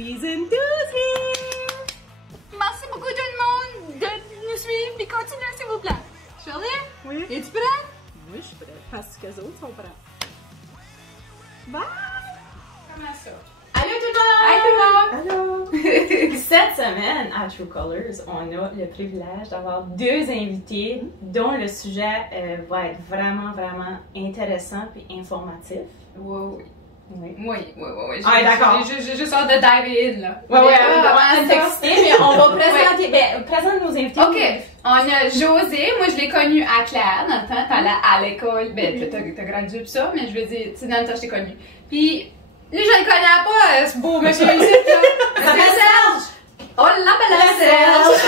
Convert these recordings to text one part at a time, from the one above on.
Season 2's here! Merci beaucoup tout le monde de nous suivre et continuer s'il vous plaît. Shirley? Oui? Es-tu prête? Oui, je suis prête parce que les autres sont prêts. Bye! Comment ça? Allô tout le monde! Allô! Cette semaine, à True Colors, on a le privilège d'avoir deux invités dont le sujet va être vraiment intéressant et informatif. Oui. Oui. Ah, d'accord. J'ai juste hâte de dive in, là. Ouais, on est excité, mais on va présenter, présente nos invités. OK, on a Josée. Moi, je l'ai connue à Claire dans le temps. T'allais à l'école. Ben, t'as gradué pis ça, mais je veux dire, tu sais, dans le temps, je t'ai connue. Puis, lui, je le connais pas, ce beau monsieur ici, là. Ça s'appelle Serge! On l'appelle Serge!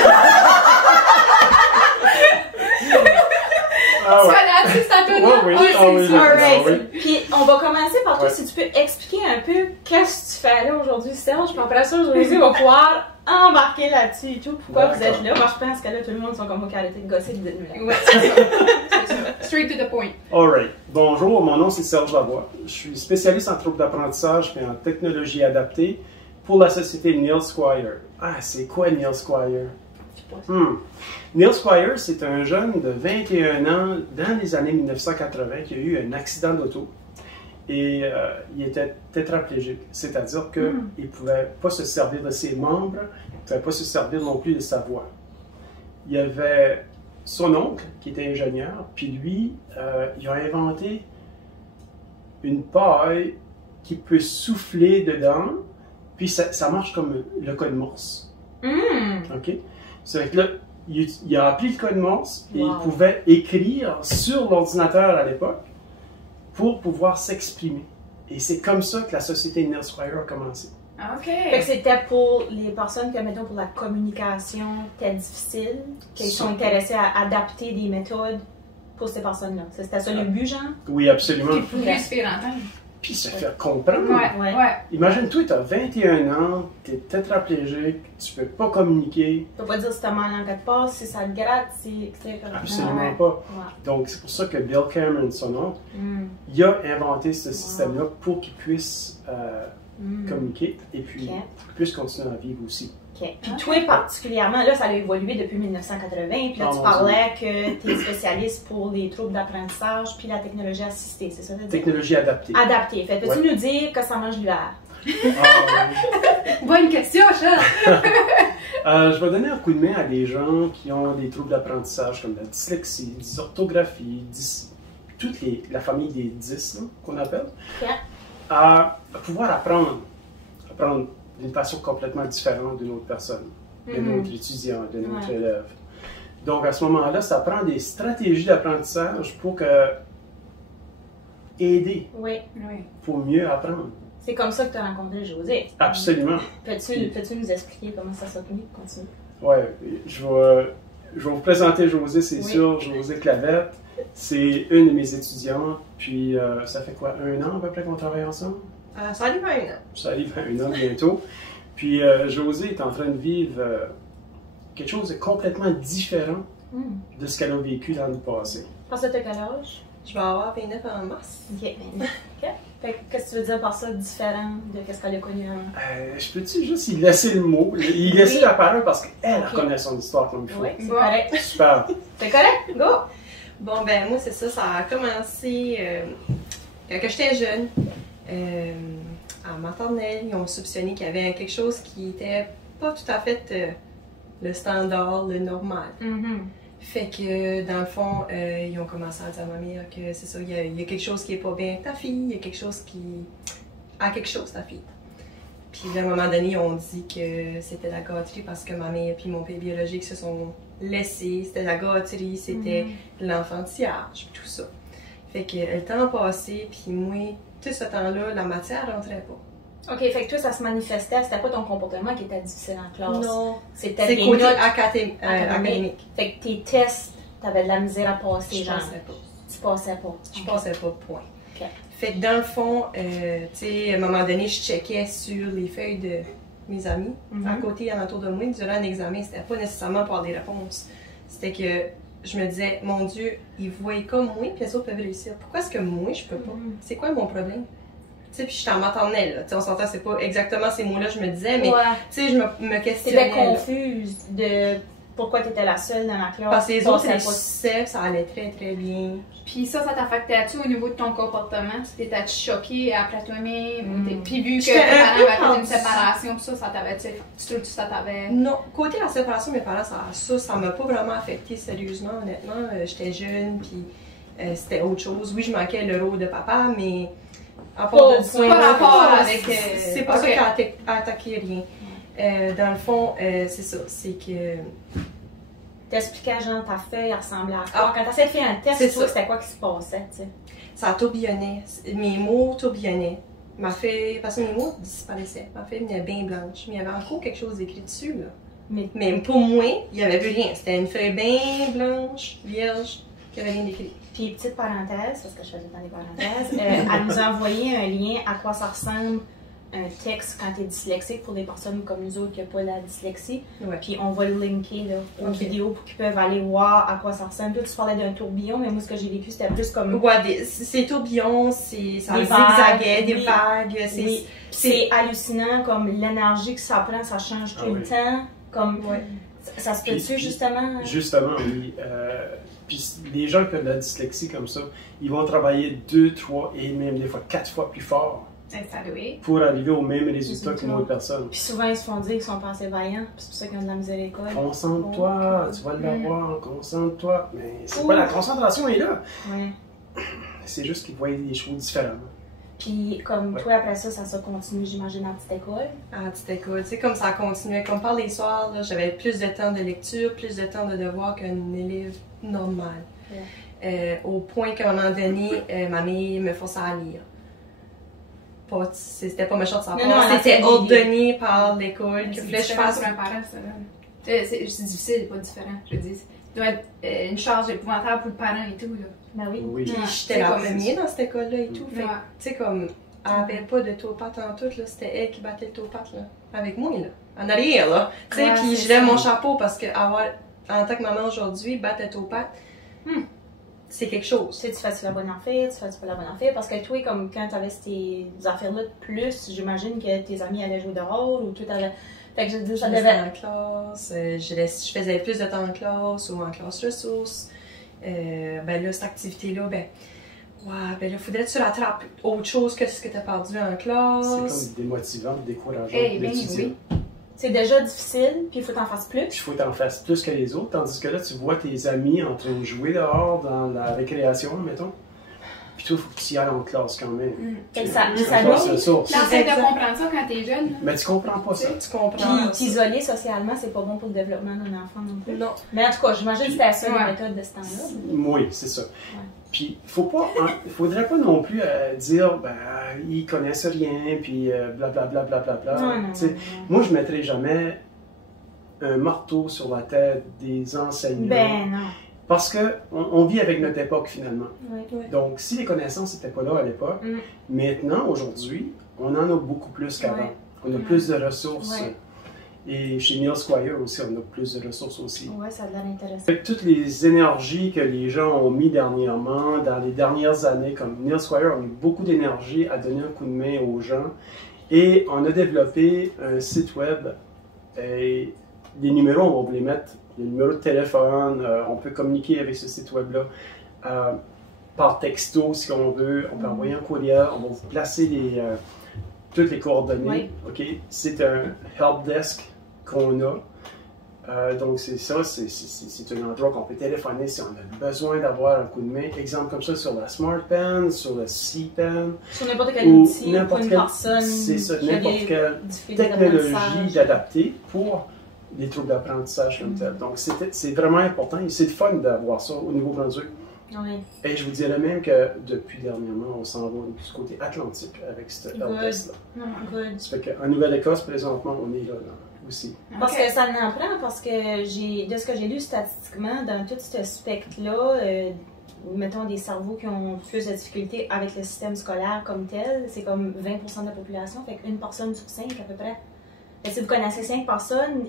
Ah Tu ouais. connais-tu cette tune-là? Oui. Puis, Ah oui, je alright. connais, Puis, on va commencer par toi, Ouais. si tu peux expliquer un peu qu'est-ce que tu fais là aujourd'hui, Serge. Puis après ça, Josée va pouvoir embarquer là-dessus et tout. Pourquoi vous êtes là? Moi, je pense que là, tout le monde sont comme OK, arrêtez de gosser, vous êtes là. Ouais, c'est ça. C'est ça. Straight to the point. Alright. Bonjour, mon nom c'est Serge Lavoie. Je suis spécialiste en troubles d'apprentissage et en technologie adaptée pour la société Neil Squire. Ah, c'est quoi Neil Squire? Neil Squire, c'est un jeune de 21 ans dans les années 1980 qui a eu un accident d'auto. Et il était tétraplégique, c'est-à-dire qu'il ne pouvait pas se servir de ses membres, il ne pouvait pas se servir non plus de sa voix. Il y avait son oncle qui était ingénieur, puis lui, il a inventé une paille qui peut souffler dedans, puis ça marche comme le code Morse. OK? C'est que là, il a appris le code Morse et il pouvait écrire sur l'ordinateur à l'époque pour pouvoir s'exprimer. Et c'est comme ça que la société Neil Squire a commencé. OK. Fait que c'était pour les personnes que, mettons, pour la communication, c'était difficile, qui sont intéressées à adapter des méthodes pour ces personnes-là. C'était ça le but, genre? Oui, absolument. Puis plus se faire entendre. Puis se faire comprendre. Ouais. Imagine-toi, tu as 21 ans, tu es tétraplégique, tu peux pas communiquer. Tu peux pas dire si t'as mal en quelque part, si ça te gratte, si... Absolument pas. Ouais. Donc, c'est pour ça que Bill Cameron, son oncle, il a inventé ce système-là pour qu'il puisse communiquer et puis pour qu'il puisse continuer à vivre aussi. OK. Puis toi, particulièrement, là, ça a évolué depuis 1980, puis là, Ah, tu parlais que tu es spécialiste pour les troubles d'apprentissage puis la technologie assistée, c'est ça? Technologie adaptée. Adaptée. Fait peux-tu nous dire que ça mange l'hiver? Bonne question, Charles. Je vais donner un coup de main à des gens qui ont des troubles d'apprentissage comme la dyslexie, dysorthographie, toute la famille des 10 là, qu'on appelle, OK. à pouvoir apprendre d'une façon complètement différente d'une autre personne, d'un autre étudiant, d'un autre élève. Donc à ce moment-là, ça prend des stratégies d'apprentissage pour aider, Oui. pour mieux apprendre. C'est comme ça que tu as rencontré Josée. Absolument. Peux-tu nous expliquer comment ça s'est venu? Continue. Ouais, je vais vous présenter Josée, c'est sûr, Josée Clavette. C'est une de mes étudiantes, puis ça fait quoi, 1 an à peu près qu'on travaille ensemble? Ça arrive à 1 an. Ça arrive à 1 an bientôt. Puis Josée est en train de vivre quelque chose de complètement différent de ce qu'elle a vécu dans le passé. Parce que tu as quel âge? Je vais avoir 29 en mars. OK. Fait que qu'est-ce que tu veux dire par ça, différent de ce qu'elle a connu avant? Je peux-tu juste y laisser le mot, y laisser la parole parce qu'elle connaît son histoire comme il faut. Oui, c'est correct. Super. C'est correct? Go! Bon, ben moi, c'est ça. Ça a commencé quand j'étais jeune. En maternelle, ils ont soupçonné qu'il y avait quelque chose qui était pas tout à fait le standard, le normal. Fait que, dans le fond, ils ont commencé à dire à ma mère que c'est ça, il y a quelque chose qui est pas bien avec ta fille, il y a quelque chose qui... a quelque chose, ta fille. Puis, à un moment donné, ils ont dit que c'était la gâterie parce que ma mère et mon père biologique se sont laissés. C'était la gâterie, c'était l'enfantillage, tout ça. Fait que le temps a passé, puis moi, tout ce temps-là, la matière rentrait pas. OK, fait que toi, ça se manifestait, c'était pas ton comportement qui était difficile en classe. Non. C'était C'est tes côté notes académique. Fait que tes tests, t'avais de la misère à passer, Je genre. passais pas. Tu passais pas. Je passais pas, point. OK. Fait que dans le fond, tu sais, à un moment donné, je checkais sur les feuilles de mes amis, à côté, alentour de moi, durant un examen. C'était pas nécessairement pour avoir des réponses. C'était que je me disais, mon Dieu, ils voient comme moi, puis les autres peuvent réussir. Pourquoi est-ce que moi, je peux pas? C'est quoi mon problème? sais, puis j'étais en maternelle, là. Tu sais, on s'entend, c'est pas exactement ces mots-là que je me disais, mais, Ouais. tu sais, je me questionnais. T'étais confuse de pourquoi t'étais la seule dans la classe. Parce que les autres Passais réussissaient, ça allait très très bien. Puis ça t'affectait-tu au niveau de ton comportement? Tu t'étais-tu choquée après toi-même? Puis vu que tes J'étais un parents peu avaient fait une perdue. séparation, pis ça t'avait-tu, ça t'avait... Non, côté la séparation, mes parents, ça m'a pas vraiment affecté sérieusement, honnêtement. J'étais jeune, puis c'était autre chose. Oui, je manquais le rôle de papa, mais à part de pas rapport avec, c'est pas ok. ça qui a attaqué rien. Dans le fond, c'est ça, c'est que... T'expliquais, genre, ta feuille ressemblait à quoi. Ah, Quand t'essayais de faire un test, c'est tu vois ça. c'était quoi qui se passait, tu sais. Ça tourbillonnait. Mes mots tourbillonnaient. Ma feuille, parce que mes mots disparaissaient. Ma feuille venait bien blanche. Mais il y avait encore quelque chose d'écrit dessus, là. Mais pour moi, il n'y avait plus rien. C'était une feuille bien blanche, vierge, qui avait rien d'écrit. Puis, petite parenthèse, parce que je faisais dans les parenthèses, elle nous a envoyé un lien à quoi ça ressemble un texte quand t'es dyslexique pour des personnes comme nous autres qui n'ont pas la dyslexie. Ouais. Puis on va le linker là, aux Ok. vidéos pour qu'ils peuvent aller voir à quoi ça ressemble. Toi, tu parlais d'un tourbillon, mais moi, ce que j'ai vécu, c'était plus comme... Ouais, c'est tourbillons, ça Des zigzaguait, vagues, des oui. vagues. Oui. Puis c'est hallucinant, comme l'énergie que ça prend, ça change tout Ah le oui. temps. Comme... Ouais. Ça se Puis- peut-tu, justement? Justement, oui. Puis les gens qui ont de la dyslexie comme ça, ils vont travailler 2, 3 et même des fois 4 fois plus fort Ça doit être. pour arriver au même résultat qu'une autre personne. Puis souvent, ils se font dire qu'ils sont pas assez vaillants, puis c'est pour ça qu'ils ont de la misère à l'école. Concentre-toi, tu vas l'avoir, concentre-toi. Mais c'est pas la concentration est là. Ouais. C'est juste qu'ils voient les choses différemment. Puis comme Ouais. toi, après ça, ça continue, j'imagine, en petite école. Ah, petite école, tu sais, comme ça continuait. Comme par les soirs, là, j'avais plus de temps de lecture, plus de temps de devoir qu'un élève normal. Au point qu'à un moment donné, ma mère me forçait à lire. C'était pas méchant de sa Non, part, non, elle a c'était fait ordonné par l'école que C'est fallait que je différent fasse. pour un parent, ça. Là. C'est difficile, c'est pas différent, je veux dire. Ça doit être une charge épouvantable pour le parent et tout, là. Ben oui. Oui. Puis Ouais, j'étais c'est la comme- première dans cette école-là et tout. Fait que, Ouais. tu sais, comme, elle avait pas de topate en tout, là. C'était elle qui battait le topate, là. Avec moi, là. En arrière, là. Tu sais, Ouais, puis c'est je lève ça. mon chapeau parce que avoir, en tant que maman aujourd'hui, battre le topate, c'est quelque Tu chose. sais, tu fais-tu la bonne affaire, tu fais-tu pas la bonne affaire, parce que toi, comme quand t'avais ces affaires-là de plus, j'imagine que tes amis allaient jouer dehors, ou tout allait... Fait que je dis, Je ça restais devait... en classe, je faisais plus de temps en classe ou en classe ressources. Ben là, cette activité-là, ben là, faudrait que tu rattrapes autre chose que ce que tu as perdu en C'est classe. comme démotivant, décourageant Eh bien, d'étudier. oui. C'est déjà difficile, puis il faut t'en fasses plus. Puis il faut que tu en fasses plus que les autres, tandis que là, tu vois tes amis en train de jouer dehors dans la récréation, mettons. Puis toi, il faut que tu y ailles en classe quand même. Fait que ça En classe nous... ressources. T'essaies de Exact. comprendre ça quand t'es jeune, là. Mais tu comprends pas ça. Tu comprends. Puis ça. t'isoler socialement, c'est pas bon pour le développement d'un enfant non plus. Non. Mais en tout cas, j'imagine que c'était la seule Ouais. méthode de ce temps-là. Oui, c'est ça. Puis, faudrait pas non plus dire, ben, ils connaissent rien, puis blablabla, blablabla. Non, non, Tu sais, non. moi, je mettrais jamais un marteau sur la tête des enseignants. Ben non. Parce que on vit avec notre époque, finalement. Ouais. Donc, si les connaissances n'étaient pas là à l'époque, maintenant, aujourd'hui, on en a beaucoup plus qu'avant. Ouais. On a plus de ressources. Ouais. Et chez Neil Squire aussi, on a plus de ressources aussi. Ouais, ça a l'air intéressant. Avec toutes les énergies que les gens ont mis dernièrement, dans les dernières années, comme Neil Squire a mis beaucoup d'énergie à donner un coup de main aux gens. Et on a développé un site web. Et les numéros, on va vous les mettre. Les numéros de téléphone, on peut communiquer avec ce site web-là par texto si on veut. On peut envoyer un courriel. On va vous placer toutes les coordonnées. Oui. OK? C'est un help desk qu'on a. Donc, c'est ça, c'est un endroit qu'on peut téléphoner si on a besoin d'avoir un coup de main. Exemple comme ça sur la Smart Pen, sur le C-Pen, Sur n'importe quel ou outil, pour n'importe une quelle, personne c'est ça, qui a n'importe des quelle difficultés technologie d'apprentissage. adaptée pour les troubles d'apprentissage comme tel. Donc, c'est vraiment important et c'est le fun d'avoir ça au Nouveau-Brunswick. Oui. Et je vous dirais même que depuis dernièrement, on s'en va du côté atlantique avec ce help Good. desk-là. Good. Ça fait qu'en Nouvelle-Écosse, présentement, on est là aussi. Parce Ok. que ça en prend, parce que de ce que j'ai lu statistiquement, dans tout ce spectre-là, mettons des cerveaux qui ont plus de difficultés avec le système scolaire comme tel, c'est comme 20% de la population, fait qu'une personne sur 5 à peu près. Et si vous connaissez 5 personnes,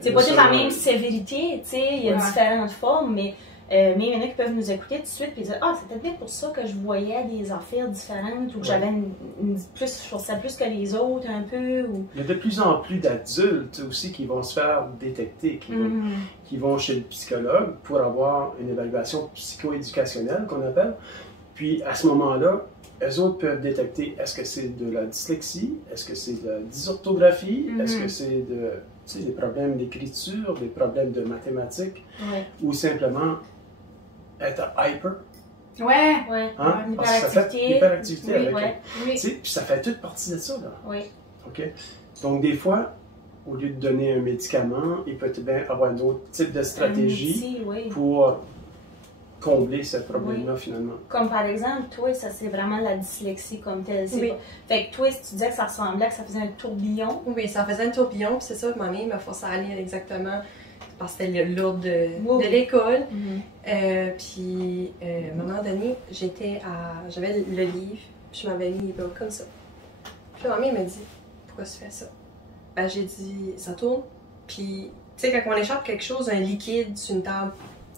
c'est pas Ça, toute la même sévérité, tu sais, il y a Ouais. différentes formes, mais Mais il y en a qui peuvent nous écouter tout de suite et dire « Ah, c'est peut-être bien pour ça que je voyais des affaires différentes ou que j'avais plus, je pensais plus que les autres un peu. » ou... Il y a de plus en plus d'adultes aussi qui vont se faire détecter, qui vont chez le psychologue pour avoir une évaluation psychoéducationnelle qu'on appelle. Puis à ce moment-là, eux autres peuvent détecter est-ce que c'est de la dyslexie, est-ce que c'est de la dysorthographie, est-ce que c'est des problèmes d'écriture, des problèmes de mathématiques, ou simplement être hyper. Ouais. Hein? Une Parce que ça fait l'hyperactivité avec Oui. Puis ça fait toute partie de ça, là. Oui. OK? Donc, des fois, au lieu de donner un médicament, il peut bien avoir d'autres types de stratégies pour combler ce problème-là, finalement. Comme par exemple, toi, ça c'est vraiment la dyslexie comme telle. Oui. Fait que toi, si tu disais que ça ressemblait, que ça faisait un tourbillon. Oui, ça faisait un tourbillon, puis c'est ça que ma mère m'a forcé à aller exactement parce que c'était l'ordre de l'école. Puis, à un moment donné, j'avais le livre, puis je m'avais mis les bras comme ça. Puis ma mère m'a dit « Pourquoi tu fais ça? » Ben, j'ai dit « Ça tourne. » Puis, tu sais, quand on échappe quelque chose, un liquide sur une table,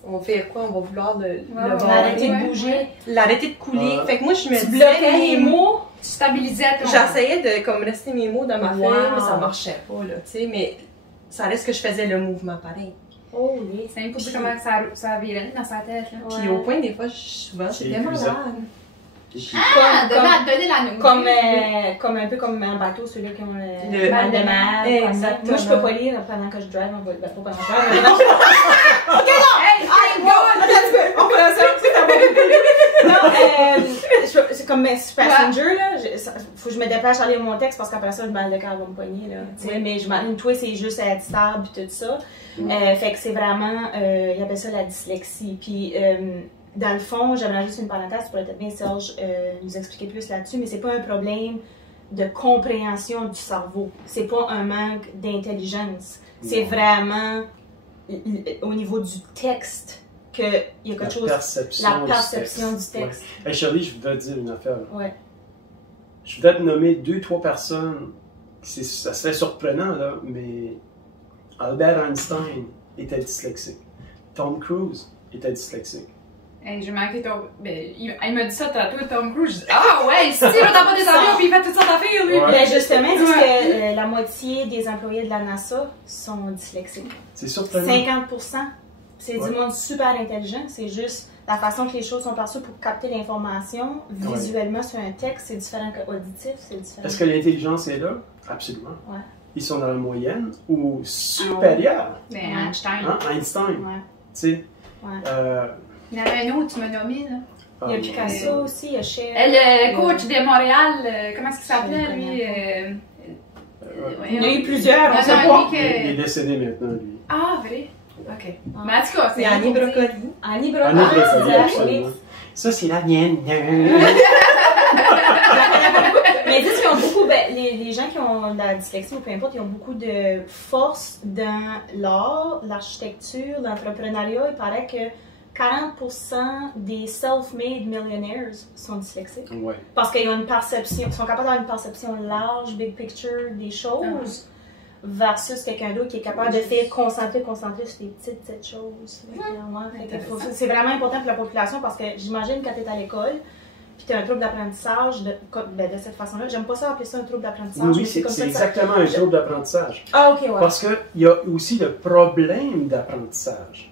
on fait quoi? On va vouloir l'arrêter de bouger. L'arrêter de couler. Fait que moi, je me disais... Tu bloquais les mots. Tu stabilisais ton... J'essayais de comme rester mes mots dans ma feuille, mais ça marchait pas, là, tu sais. Mais ça reste que je faisais le mouvement pareil. Oh oui. C'est impossible comment ça virait dans sa tête, là. Puis au point, des fois, souvent, j'étais malade. Donner la nouvelle. Comme un peu comme un bateau, ceux-là qui ont le mal de mer. Exactement. Moi, je peux pas lire pendant que je drive un bateau pendant que je drive. Ok, non! Hey, On peut ça, non, c'est comme passenger, là. Faut que je me dépêche à lire mon texte parce qu'après ça, le mal de cœur va me poigner, là. Mais j'imagine, toi, c'est juste à être stable et tout ça. Fait que c'est vraiment, il appelle ça la dyslexie. Puis, dans le fond, j'aimerais juste une parenthèse, tu pourrais peut-être bien, Serge, nous expliquer plus là-dessus, mais c'est pas un problème de compréhension du cerveau. C'est pas un manque d'intelligence. C'est vraiment au niveau du texte qu'il y a quelque chose. La perception du texte. Hey Shirley, je voudrais te dire une affaire. Ouais. Je voudrais te nommer 2-3 personnes. Ça serait surprenant, là, mais Albert Einstein était dyslexique. Tom Cruise était dyslexique. Hey, j'ai manqué ton. Ben, il m'a dit ça tantôt, Tom Cruise. Je dis, ah ouais, si, il va pas des avions puis il fait toutes sortes d'affaires, lui. Ben justement, parce que la moitié des employés de la NASA sont dyslexiques. C'est surprenant. 50%. C'est du monde super intelligent. C'est juste la façon que les choses sont perçues pour capter l'information visuellement sur un texte, c'est différent que auditif, c'est différent. Est-ce que l'intelligence est là? Absolument. Ouais. Ils sont dans la moyenne ou supérieure. Ben, Einstein. Hein? Einstein. Ouais. Tu sais. Il y en avait un autre, tu m'as nommé, là. Il y a Picasso aussi, il y a Cher. Le coach de Montréal, comment est-ce qu'il s'appelait, lui? Il y en a eu plusieurs, on Il y en sait a un pas. qui Il est décédé maintenant, lui. Ah, vrai? Ok. Mais en tout cas, C'est Annie Brocoli. Annie Annie Brocoli, Brocoli, absolument. Ça, c'est la mienne. Mais dis qu'ils ont beaucoup, les gens qui ont la dyslexie ou peu importe, ils ont beaucoup de force dans l'art, l'architecture, l'entrepreneuriat. Il paraît que 40% des self-made millionaires sont dyslexiques. Ouais. Parce qu'ils ont une perception, ils sont capables d'avoir une perception large, big picture des choses, versus quelqu'un d'autre qui est capable de faire concentrer sur des petites choses. C'est vraiment important pour la population parce que j'imagine quand tu es à l'école, puis tu as un trouble d'apprentissage de cette façon-là. J'aime pas ça appeler ça un trouble d'apprentissage. Oui, c'est exactement un trouble d'apprentissage. Ah, ok, ouais. Parce qu'il y a aussi le problème d'apprentissage.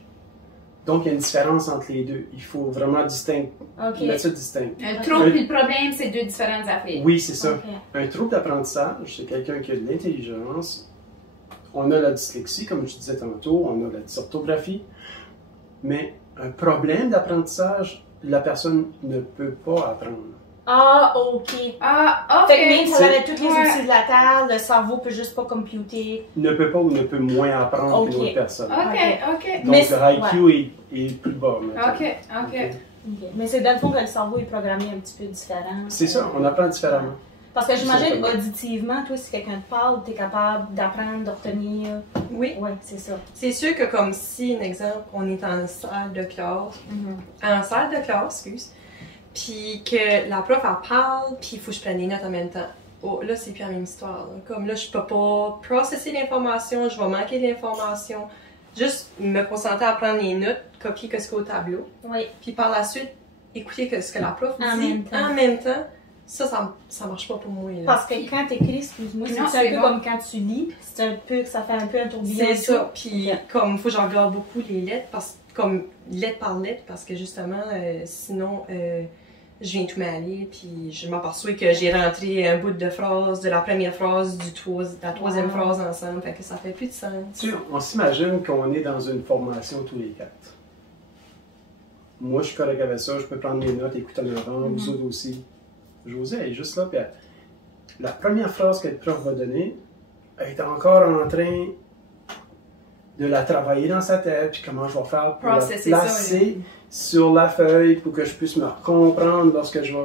Donc, il y a une différence entre les deux. Il faut vraiment mettre ça distinct. Un trouble et le problème, c'est deux différentes affaires. Oui, c'est ça. Okay. Un trouble d'apprentissage, c'est quelqu'un qui a de l'intelligence. On a la dyslexie, comme je disais tantôt, on a la dysorthographie. Mais un problème d'apprentissage, la personne ne peut pas apprendre. Ah, ok. Ah, ok. Fait que même si on avait tous les outils de la Terre, le cerveau peut juste pas computer. Ne peut pas ou ne peut moins apprendre qu'une autre personne. Ok. Donc, le IQ est plus bas. Ok. Mais c'est dans le fond que le cerveau est programmé un petit peu différent. C'est ça, on apprend différemment. Parce que j'imagine, auditivement, toi, si quelqu'un te parle, tu es capable d'apprendre, de retenir. Oui. Oui, c'est ça. C'est sûr que comme si, un exemple, on est en salle de classe, puis que la prof, elle parle, puis il faut que je prenne des notes en même temps. Oh, là, c'est plus la même histoire. Là. Comme là, je peux pas processer l'information, je vais manquer d'informations. juste me concentrer à prendre les notes, copier ce qu'il y a au tableau, Oui. puis par la suite, écouter ce que la prof En dit même temps. en même temps, ça marche pas pour moi. Là. Parce que quand t'écris, excuse-moi, Non, c'est un c'est peu bon. comme quand tu lis, c'est un peu, ça fait un peu un tourbillon. C'est ça, puis Ok. comme faut que j'en regarde beaucoup les lettres, comme lettre par lettre, parce que justement, sinon, je viens tout mêler, puis je m'aperçois que j'ai rentré un bout de phrase, de la première phrase, de la troisième Wow. phrase ensemble, fait que ça fait plus de sens. Tu sais, on s'imagine qu'on est dans une formation tous les 4. Moi, je suis correct avec ça, je peux prendre mes notes, écouter en avant, vous autres aussi. Josée, elle est juste là, puis la première phrase que le prof va donner, elle est encore en train de la travailler dans sa tête, puis comment je vais faire pour la Processer ça, placer sur la feuille pour que je puisse me comprendre lorsque je vais...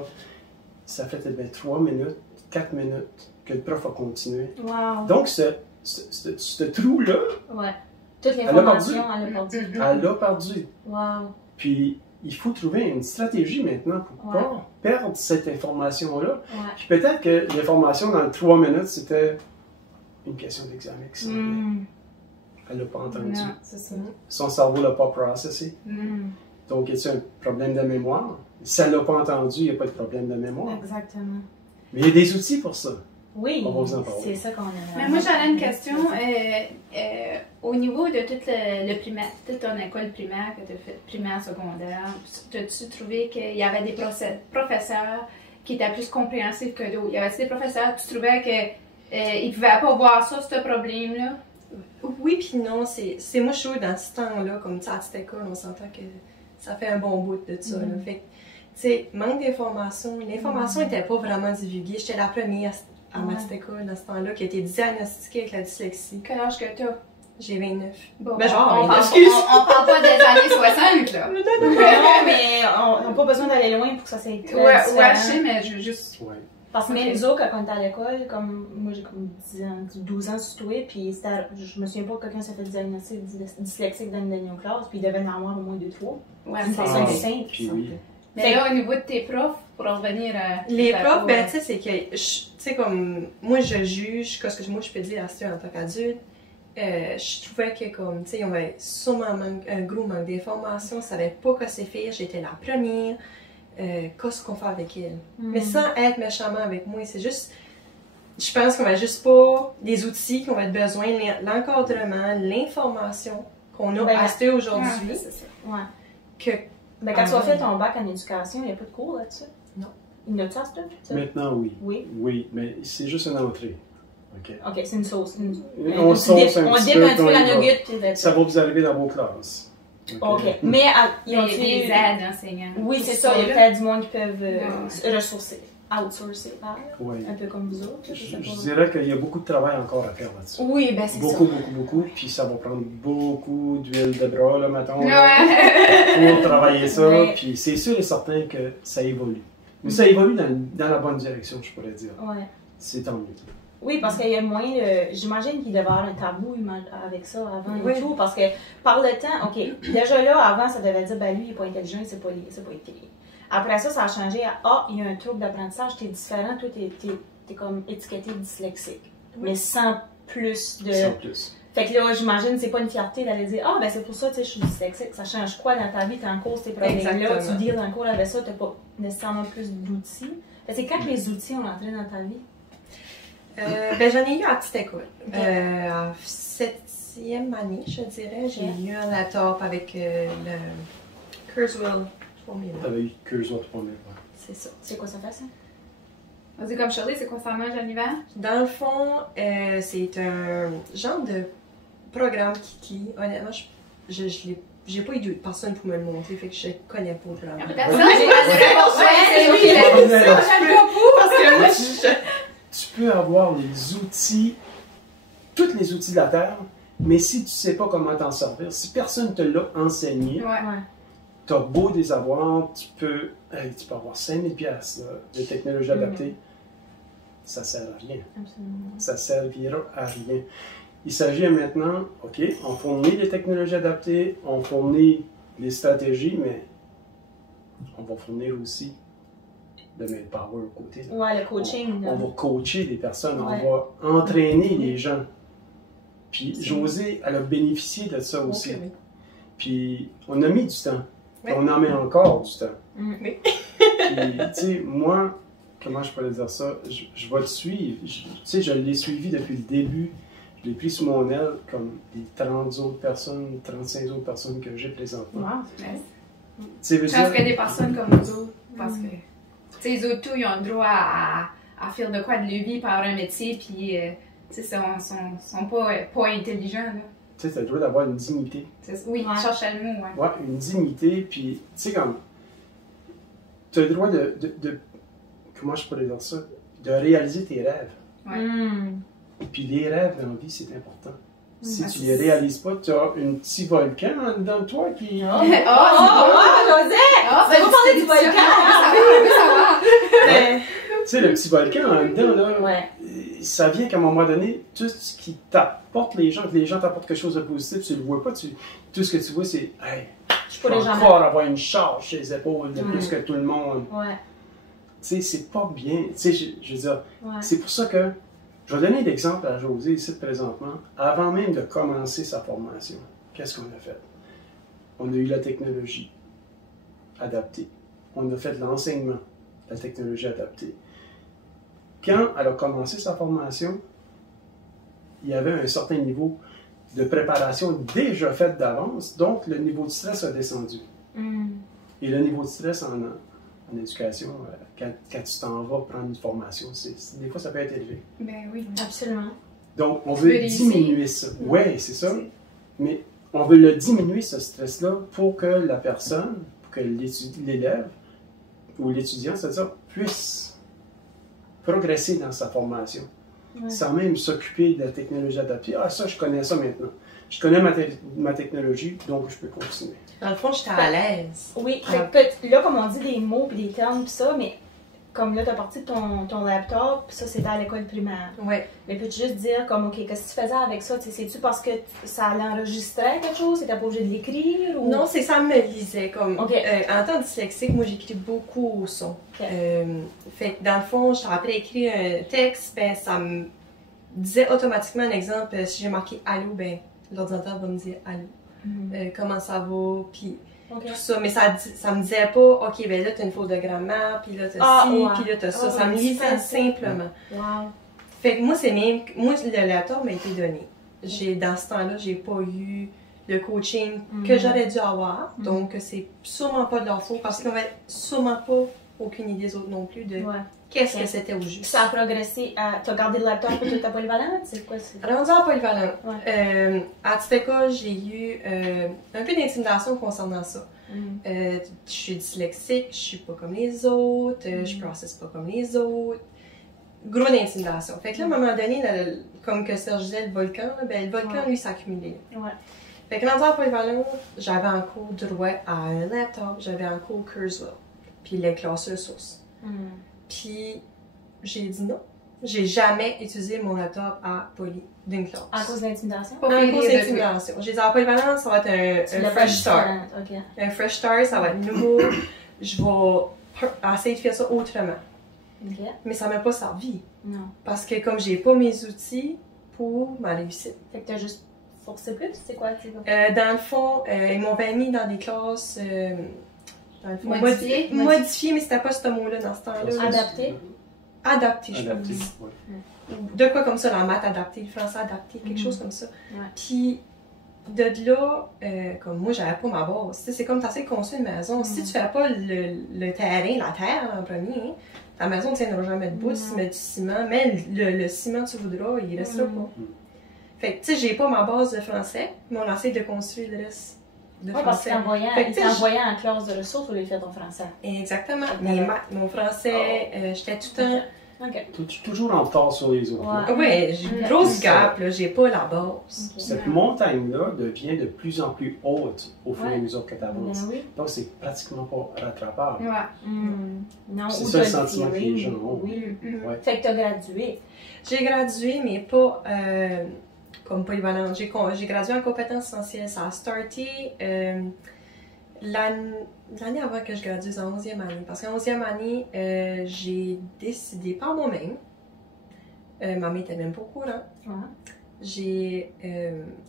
Ça fait peut-être 3 minutes, 4 minutes que le prof a continué. Wow. Donc, ce trou-là, Ouais. Toute a l'information, elle a perdu. elle l'a perdu. Wow. Puis, il faut trouver une stratégie maintenant pour ne Ouais. pas perdre cette information-là. Ouais. Puis peut-être que l'information dans 3 minutes, c'était une question d'examen qui s'en venait. Mm. Elle l'a pas entendu. Non, c'est ça. Son cerveau l'a pas processé. Mm. Donc, y a-t-il un problème de mémoire? Si elle l'a pas entendu, il n'y a pas de problème de mémoire. Exactement. Mais il y a des outils pour ça. Oui, On va vous en parler. c'est ça qu'on a. Mais moi, j'avais une question. Au niveau de tout le primaire, toute ton école primaire que tu as fait, primaire, secondaire, as-tu trouvé qu'il y avait des professeurs qui étaient plus compréhensifs que d'autres? Y avait-il des professeurs, tu trouvais qu'ils ne pouvaient pas voir ça, ce problème-là? Oui puis non, c'est moi je suis dans ce temps-là, comme tu sais, à cette école, on s'entend que ça fait un bon bout de ça. Là. Fait que, tu sais, manque d'informations, l'information n'était pas vraiment divulguée. J'étais la première à ma petite école dans ce temps-là qui a été diagnostiquée avec la dyslexie. Quel âge que tu as? J'ai 29. Bon, Ben, genre, on parle excuse. pas des années 60, là. Non, mais on n'a pas besoin d'aller loin pour que ça soit très Ouais, différent. je sais, mais je veux juste... Ouais. Parce que Ok. même nous autres, quand on était à l'école, comme moi j'ai comme 10 ans, 12 ans sur toi, puis je me souviens pas que quelqu'un s'est fait diagnostiquer dyslexique dans une classe, puis il devait en avoir au moins 2-3. Ouais, Une c'est personne ça. simple. Puis oui. Mais là, au niveau de tes profs, pour en revenir à... Les à- profs, ben, tu sais, c'est que, tu sais, comme, moi, je juge, ce que moi, je peux dire à ça en tant qu'adulte, je trouvais que, comme, tu sais, on avait sûrement un gros manque d'informations, je savais pas quoi c'est faire, j'étais la première, qu'est-ce qu'on fait avec elle. Mais sans être méchamment avec moi, c'est juste, je pense qu'on va juste pas des outils qu'on va être besoin, l'encadrement, l'information qu'on a Ben, à ce aujourd'hui, Ouais, c'est ça. Ouais. que, Ben, quand tu as fait ton bac en éducation, il n'y a pas de cours là-dessus? Non. Il y en a-tu à ça? Maintenant, oui. Oui. Oui, mais c'est juste une entrée. OK? Ok, c'est une sauce. On sauce un on petit dip peu un petit peu quand la il va. nugget, puis that's Ça it. va vous arriver dans vos classes. Ok. Mais ils Il y ont a des aides enseignants. Oui, c'est ça. Il y a peut-être du monde qui peuvent ressourcer, outsourcer, Oui. un peu comme vous autres. Je dirais qu'il y a beaucoup de travail encore à faire là-dessus. Oui, ben c'est Beaucoup, ça. beaucoup, beaucoup. Puis ça va prendre beaucoup d'huile de bras, là, mettons, là, Ouais. pour travailler ça. Ouais. Puis c'est sûr et certain que ça évolue. Mais ça évolue dans la bonne direction, je pourrais dire. Ouais. C'est tant mieux. Oui, parce qu'il y a moins de... J'imagine qu'il devait y avoir un tabou avec ça avant Oui. et tout, parce que par le temps, OK, déjà là, avant, ça devait dire, ben lui, il n'est pas intelligent, c'est pas écrit. Après ça, ça a changé à, ah, il y a un trouble d'apprentissage, t'es différent, toi, t'es comme étiqueté dyslexique, mais sans plus de... Sans plus. Fait que là, j'imagine, c'est pas une fierté d'aller dire, ah, ben c'est pour ça, tu sais, je suis dyslexique. Ça change quoi dans ta vie? T'es en cours, ces problèmes-là, Exactement. tu deals en cours avec ça, t'as pas nécessairement plus d'outils. Fait que c'est quand les outils ont entré dans ta vie? ben, j'en ai eu à la petite école. En 7e année, je dirais, j'ai eu un laptop avec le Kurzweil 3000. T'avais eu Cursor 3000. C'est ça. C'est quoi ça fait, ça? Vas-y, comme Shirley, c'est quoi ça mange en hiver? Dans le fond, c'est un genre de programme Kiki. Honnêtement, j'ai pas eu de personne pour me le montrer, fait que je connais pas vraiment. Peut-être Ouais. ça, j'ai pas de réponse. Ouais, Ouais, c'est c'est lui. lui. Ça, j'aime beaucoup. Parce que moi, Tu peux avoir les outils, tous les outils de la Terre, mais si tu ne sais pas comment t'en servir, si personne ne te l'a enseigné, Ouais. Ouais. tu as beau des avoirs, tu peux avoir 5000 pièces de technologie adaptée, ça ne sert à rien. Absolument. Ça ne servira à rien. Il s'agit maintenant, OK, on fournit les technologies adaptées, on fournit les stratégies, mais on va fournir aussi le manpower au côté. Là. Ouais, le coaching. On va coacher des personnes, Ouais. on va entraîner les gens. Puis Josée, elle a bénéficié de ça aussi. Ok, oui. Puis on a mis du temps. Oui. On en met encore du temps. Oui. Puis, tu sais, moi, comment je pourrais dire ça? Je vais te suivre. Tu sais, je l'ai suivi depuis le début. Je l'ai pris sous mon aile comme les 30 autres personnes, 35 autres personnes que j'ai présentement. Wow. Tu sais, veux Je pense dire- que des personnes comme nous autres, parce que, tu sais, les autres, tout, ils ont le droit à faire de quoi de leur vie, par avoir un métier, puis, tu sais, sont pas intelligents, là. Tu sais, t'as le droit d'avoir une dignité. Oui, Ouais. je cherchais le mot, ouais. Ouais, une dignité, puis, tu sais, comme, tu as le droit comment je pourrais dire ça? De réaliser tes rêves. Ouais. Puis les rêves dans la vie, c'est important. Si Ah, tu c'est- les réalises pas, tu as un petit volcan en dedans de toi qui... Oh, José! Ah, Vous allez vous parler du volcan? Ça va. Tu sais, le petit volcan en dedans, là, Ouais. ça vient qu'à un moment donné, tout ce qui t'apporte les gens, que les gens t'apportent quelque chose de positif, tu le vois pas, tout ce que tu vois, c'est « Hey, Je je peux peux les gens. encore avoir une charge sur les épaules de Mm. plus que tout le monde. » Ouais. Tu sais, c'est pas bien. Tu sais, je veux dire, Ouais. c'est pour ça que je vais donner l'exemple à Josée ici présentement. Avant même de commencer sa formation, qu'est-ce qu'on a fait? On a eu la technologie adaptée. On a fait de l'enseignement, la technologie adaptée. Quand elle a commencé sa formation, il y avait un certain niveau de préparation déjà fait d'avance, donc le niveau de stress a descendu. Et le niveau de stress en éducation, quand tu t'en vas prendre une formation, des fois ça peut être élevé. Ben oui. Absolument. Donc on Tu veut peux réussir. diminuer ça. Oui, c'est ça. Mais on veut le diminuer, ce stress-là, pour que la personne, pour que l'élève ou l'étudiant, c'est-à-dire, puisse progresser dans sa formation, Ouais. sans même s'occuper de la technologie adaptée. Ah, ça, je connais ça maintenant. Je connais ma technologie, donc je peux continuer. Dans le fond, j'étais à l'aise. Oui, fait que là, comme on dit des mots puis des termes pis ça, mais comme là, t'as parti de ton laptop, pis ça, c'était à l'école primaire. Ouais. Mais peux-tu juste dire, comme, OK, qu'est-ce que tu faisais avec ça? C'est-tu parce que ça allait enregistrer quelque chose? T'étais pas obligé de l'écrire? Ou... Non, c'est ça me lisait. Comme, Ok. en tant que dyslexique, moi, j'écris beaucoup au son. Ok. Fait que dans le fond, je après écrire un texte, ben, ça me disait automatiquement un exemple. Si j'ai marqué allô, ben, l'ordinateur va me dire allô. Comment ça va, puis OK. tout ça. Mais ça me disait pas, OK, ben là, t'as une faute de grammaire, puis là, t'as Ah, ci, ouais. puis là, t'as ça. Ah, Ça me ouais, lisait c'est ça. simplement. Wow. Fait que moi, le laptop m'a été donné. Dans ce temps-là, j'ai pas eu le coaching que j'aurais dû avoir. Donc, c'est sûrement pas de leur faute parce qu'on avait sûrement pas aucune idée des autres non plus de Ouais. qu'est-ce que Ok. c'était au Puis juste. ça a progressé à... T'as gardé le laptop pour toute ta polyvalente? C'est quoi? Rendu en polyvalent. Ouais. À Tifeka, j'ai eu un peu d'intimidation concernant ça. Je suis dyslexique, je suis pas comme les autres, je processe pas comme les autres. Gros d'intimidation. Fait que là, à un moment donné, comme que Serge disait, le volcan, là, ben, le volcan, Ouais. lui, s'accumulait. Ouais. Fait que rendu en polyvalent, j'avais en cours droit à un laptop, j'avais en cours Kurzweil, puis les classes ressources. Puis j'ai dit non. J'ai jamais utilisé mon laptop à poly d'une classe. À cause de l'intimidation? Pas Un fini cours de d'intimidation. J'ai dit en polyvalent, ça va être Tu un l'as fresh pas start. différente, OK. Un fresh start, ça va être nouveau. Je vais essayer de faire ça autrement. OK. Mais ça m'a pas servi. Non. Parce que comme j'ai pas mes outils pour ma réussite. Fait que t'as juste forcé plus? C'est quoi? Dans le fond, ils m'ont mis dans des classes dans le fond, Modifiées? modifiées, mais c'était pas ce mot-là dans ce temps-là. Adapté? Adapté, je Adapté, pense. ouais. Ou de quoi comme ça, la maths adaptée, le français adapté, quelque chose comme ça. Ouais. Puis de là, comme moi, j'avais pas ma base. Tu sais, c'est comme tu essaies de construire une maison. Si tu fais pas le terrain, la terre en premier, hein, ta maison ne tiendra jamais debout si tu mets du ciment. Mais le ciment, tu voudras, il restera pas. Fait que, tu sais, j'ai pas ma base de français, mais on essaie de construire le reste de Oui, parce français. qu'il t'envoyait en classe de ressources au lieu de faire ton français. Exactement. Mais mon français, j'étais tout le temps... OK. Toujours en retard sur les autres. Ouais. là. Ouais, j'ai une grosse gap, là, j'ai pas la base. Cette montagne-là devient de plus en plus haute au fur et à mesure que tu avances. Ben oui. Donc, c'est pratiquement pas rattrapable. Ouais. Non, C'est ou ça le t'as sentiment que les gens feeling. ont. Oui. Ouais. Fait que t'as gradué. J'ai gradué, mais pas comme polyvalente. J'ai gradué en compétences essentielles. Ça a starté l'année avant que je gradue, en 11e année. Parce qu'en 11e année, j'ai décidé par moi-même, ma mère était même pas au courant, j'ai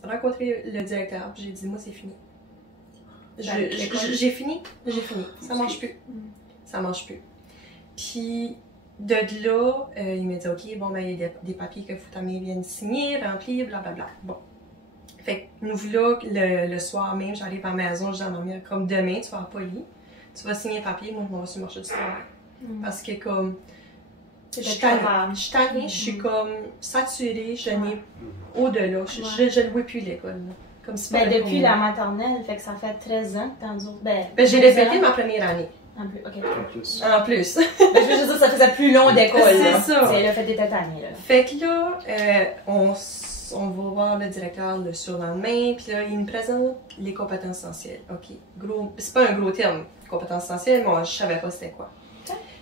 rencontré le directeur, j'ai dit, moi, c'est fini. J'ai fini. Ça marche plus. Ça marche plus. Puis, de là, il m'a dit, OK, bon, ben, il y a des papiers que faut t'amener viennent signer, remplir, blablabla. Bon. Fait que nous voilà, le soir même, j'arrive à la maison, je dis à ma mère, comme demain, tu vas à Poly, tu vas signer un papier, moi, je m'en vais sur le marché du travail. Parce que, comme, je suis tannée, je suis comme saturée, je n'ai au-delà, je ne vois plus l'école. Comme si depuis la maternelle, fait que ça fait 13 ans que t'endures. J'ai répété ma première année. En plus, ok. En plus. Je veux juste dire, ça faisait plus long d'école. C'est ça. C'est le fait d'être année, là. Fait que là, on va voir le directeur le surlendemain, puis là, il me présente les compétences essentielles. OK, gros, c'est pas un gros terme, compétences essentielles, moi, je savais pas c'était quoi.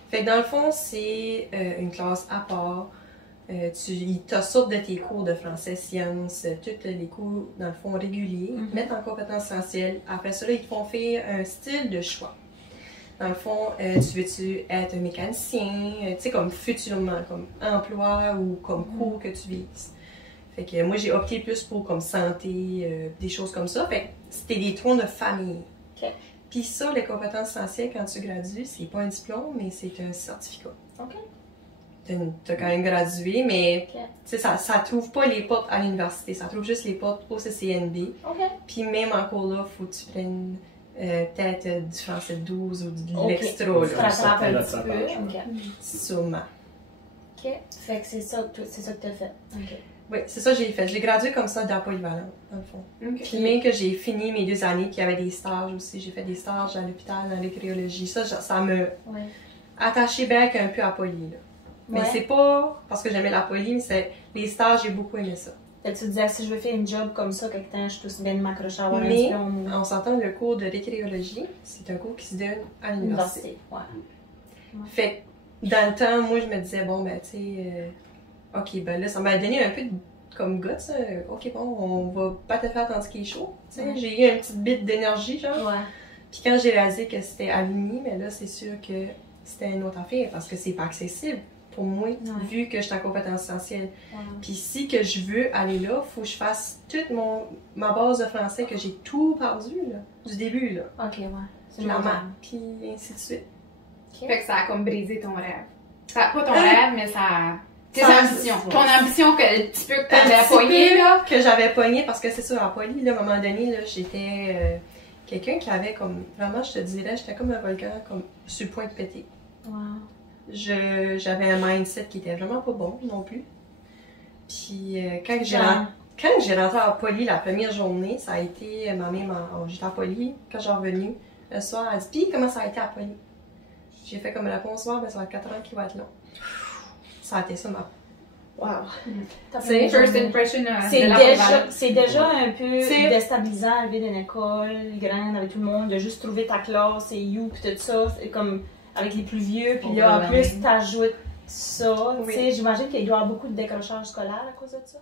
Fait que dans le fond, c'est une classe à part. Ils te sortent de tes cours de français, sciences, tous les cours, dans le fond, réguliers. Ils te mettent en compétences essentielles. Après ça, là, ils te font faire un style de choix. Dans le fond, tu veux-tu être un mécanicien, tu sais, comme futurement, comme emploi ou comme cours que tu vises. Fait que moi, j'ai opté plus pour comme santé, des choses comme ça. Fait que c'était des troncs de famille. Okay. Puis ça, les compétences essentielles, quand tu gradues, c'est pas un diplôme, mais c'est un certificat. OK. T'as quand même gradué, mais tu sais, ça trouve pas les portes à l'université, ça trouve juste les portes au CCNB. Puis même encore là, faut que tu prennes peut-être du français 12 ou de l'extra. Ça rattrape un petit peu. Sûrement. OK. Fait que c'est ça que tu as fait. OK. Oui, c'est ça que j'ai fait. J'ai gradué comme ça dans Polyvalent, dans le fond. Puis même que j'ai fini mes 2 années, puis il y avait des stages aussi. J'ai fait des stages à l'hôpital, dans l'écréologie. Ça me attaché bien un peu à Poly, là. Mais c'est pas parce que j'aimais la Poly, mais c'est les stages, j'ai beaucoup aimé ça. Fait que tu te disais, si je veux faire une job comme ça, quelque temps, je suis aussi bien de m'accrocher à avoir un mais diplôme. on s'entend, le cours de récréologie, c'est un cours qui se donne à l'université. Fait que dans le temps, moi, je me disais, bon, ben, tu sais, OK, ben là, ça m'a donné un peu comme guts. OK, bon, on va pas te faire tandis qu'il est chaud. Tu sais, j'ai eu une petite bite d'énergie, genre. Puis quand j'ai réalisé que c'était à l'Uni, mais là, c'est sûr que c'était une autre affaire parce que c'est pas accessible pour moi, vu que je suis en compétences essentielles. Puis si que je veux aller là, il faut que je fasse toute ma base de français que j'ai tout perdu, là, du début, là. OK, ouais. C'est puis ainsi de suite. Fait que ça a comme brisé ton rêve. Pas ton rêve, mais ça... Tes ambitions. Ton ambition que le petit peu que t'avais pogné, là. Que j'avais pogné, parce que c'est sûr, à Poly, là, à un moment donné, là, j'étais quelqu'un qui avait comme... Vraiment, je te dirais, j'étais comme un volcan, comme sur le point de péter. J'avais un mindset qui était vraiment pas bon non plus. Puis quand j'ai rentré à Poly la première journée, ça a été ma mère, j'étais à Poly, quand j'ai revenu le soir, elle dit, puis comment ça a été à Poly? J'ai fait comme réponse, ben ça va être 4 ans qui va être long. Ça a été ça ma... Wow! C'est first impression c'est déjà un peu déstabilisant arriver d'une école grande avec tout le monde, de juste trouver ta classe et you pis tout ça, comme avec les plus vieux, puis là en plus t'ajoutes ça. Tu sais, j'imagine qu'il doit y avoir beaucoup de décrochage scolaire à cause de ça.